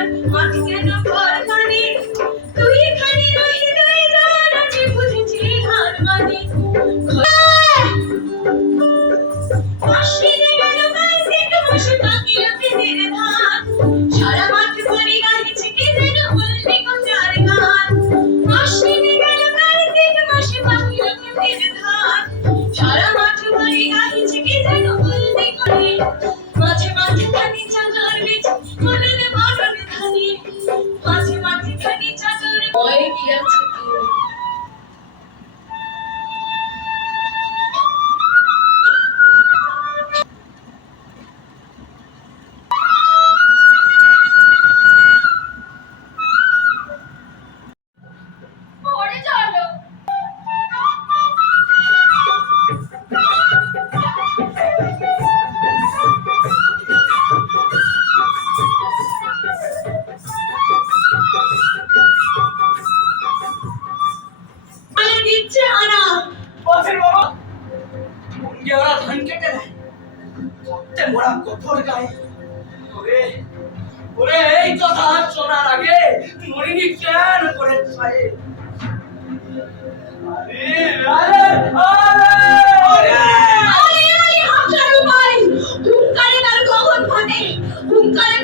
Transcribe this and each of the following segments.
I'm one, one in a Yeah. দিচ্ছে আরাম পথের বাবা মুন্ডে ওরা ধান কেটে দেয়। সত্যি মোরা কঠোর গায়ে। ওরে ওরে এই কথা শোনার আগে মরিনি কেন করে চায় আরে আরে আরে আরে! আরে হামসার উপায় হুঙ্কারে তার গগন ফাটে হুঙ্কারে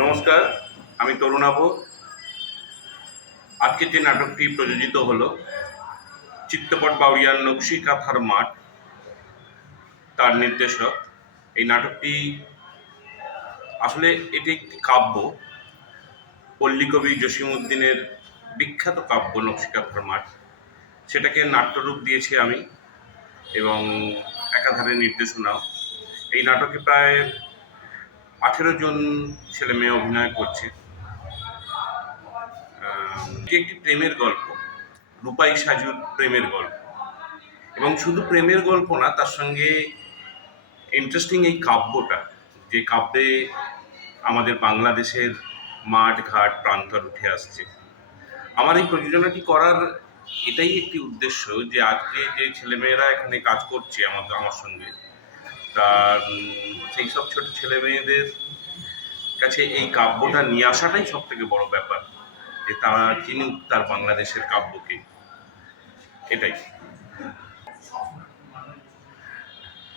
নমস্কার, আমি তরুণাভ আজকের যে নাটকটি প্রযোজিত হলো চিত্তপট বাউরিয়ার নকশি কাথার মাঠ, তার নির্দেশক। এই নাটকটি আসলে এটি একটি কাব্য। পল্লীকবি জসিমউদ্দিনের বিখ্যাত কাব্য নকশি কাথার মাঠ। সেটাকে নাট্যরূপ দিয়েছি আমি এবং একাধারে নির্দেশনাও। এই নাটকে প্রায় আঠেরো জন ছেলে মেয়ে অভিনয় করছে। এটি একটি প্রেমের গল্প, রূপাই সাজুর প্রেমের গল্প। এবং শুধু প্রেমের গল্প না, তার সঙ্গে ইন্টারেস্টিং এই কাব্যটা, যে কাব্যে আমাদের বাংলাদেশের মাঠ, ঘাট, প্রান্তর উঠে আসছে। আমার এই প্রযোজনাটি করার এটাই একটি উদ্দেশ্য যে আজকে যে ছেলেমেয়েরা এখানে কাজ করছে আমাদের, আমার সঙ্গে তার সেই সব ছোট ছেলে মেয়েদের কাছে এই কাব্যটা নিয়ে আসাটাই সব থেকে বড় ব্যাপার, যে তারা চিনুক তার বাংলাদেশের কাব্যকে। এটাই।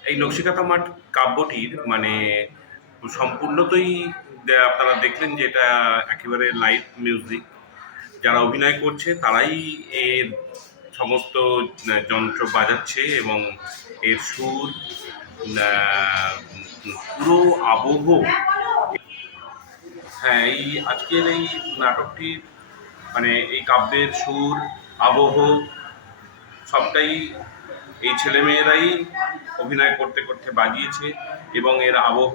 এই নকশিকাতা মাঠ কাব্যটির মানে সম্পূর্ণতই আপনারা দেখলেন যে এটা একেবারে লাইভ মিউজিক যারা অভিনয় করছে, তারাই এর সমস্ত যন্ত্র বাজাচ্ছে এবং এর সুর পুরো আবহ। হ্যাঁ এই আজকের এই নাটকটির মানে এই কাব্যের সুর, আবহ, সবটাই এই ছেলেমেয়েরাই অভিনয় করতে করতে বাজিয়েছে এবং এর আবহ,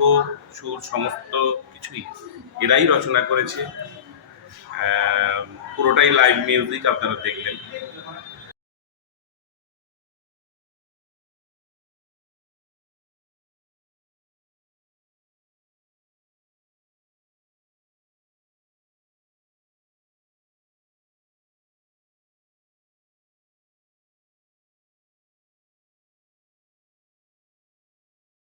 সুর, সমস্ত কিছুই এরাই রচনা করেছে। পুরোটাই লাইভ মিউজিক আপনারা দেখলেন।